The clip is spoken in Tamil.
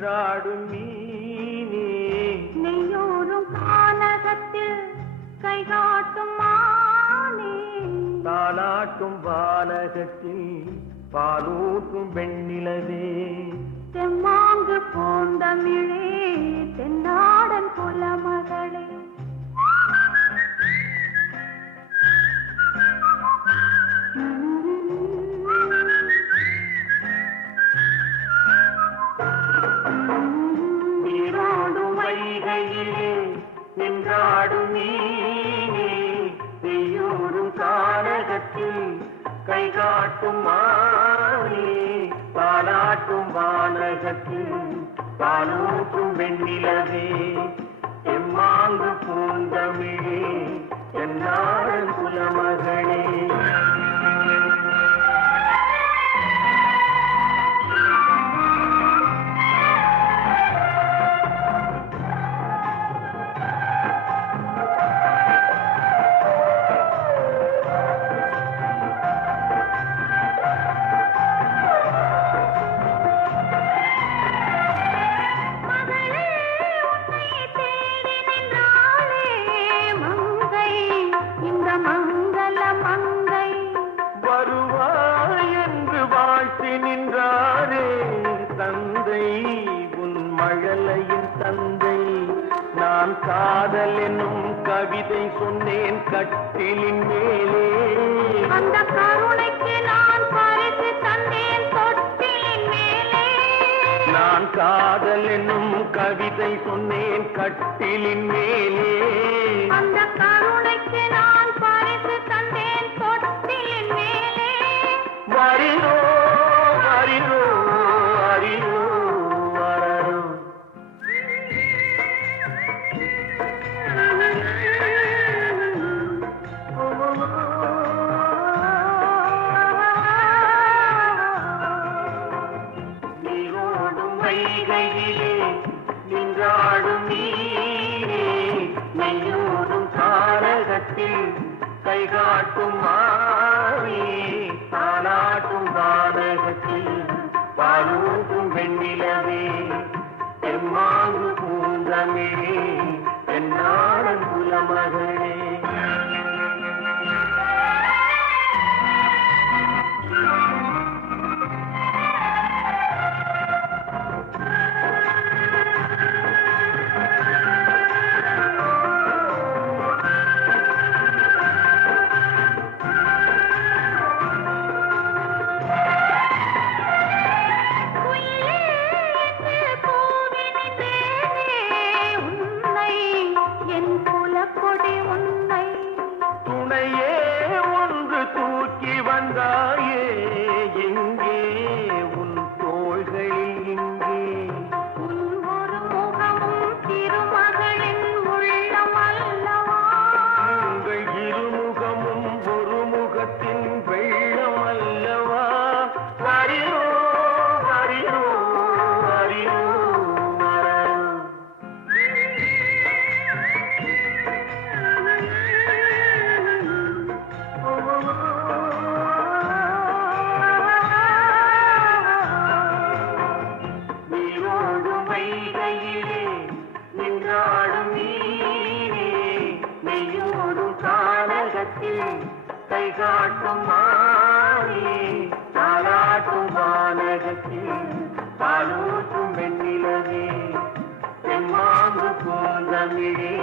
நின்றாடும் மீனே நெய்யோரும் கானகத்தில் கைகாட்டும் மானே தாலாட்டும் வானகத்தில் பாலூட்டும் வெண்ணிலவே தெம்மாங்கு பூந்தமிழே தென்னாடன் குலமகளே நீரோடும் வைகையிலே நின்றாடும் மீனே நெய்யூரும் கானகத்தில் கைகாட்டும் மானே பாலாட்டும் வானகத்தில் பாலூட்டும் வெண்ணிலவே எம்மாங்கு பூந்தமிழே என்னாடன் குலமகளே மழலையின் தந்தை நான் காதல் என்னும் கவிதை சொன்னேன் கட்டிலின் மேலே அந்த கருணைக்கு நான் பரிசு தந்தேன் தொட்டிலின் மேலே நான் காதல் என்னும் கவிதை சொன்னேன் கட்டிலின் மேலே அந்த கருணைக்கு நான் பரிசு தந்தேன் தொட்டிலின் மேலே வரினோ வரினோ வரினோ வைகையிலே நின்றாடும் நீரே நெய்யூரும் கானகத்தில் கைகாட்டும் மாவே தாலாட்டும் வானகத்தில் பாலூட்டும் வெண்ணிலவே எம்மாங்கு பூந்தமிழே என்னாடன் குலமகளே துணையே ஒன்று தூக்கி வந்தாயே எங்கே உன் தோள்களில் இங்கே ஒரு முகமும் திருமகளின் உள்ளம் அல்லவா உங்கள் இருமுகமும் ஒரு முகத்தின் வெள்ளம் அல்லவா வரினோ வரினோ வரினோ வைகையிலே நின்றாடும் நீரே நெய்யூரும் கானகத்தில் கைகாட்டும் மாவே தாலாட்டும் வானகத்தில் பாலூட்டும் வெண்ணிலவே தெம்மாங்கு பூந்தமிழே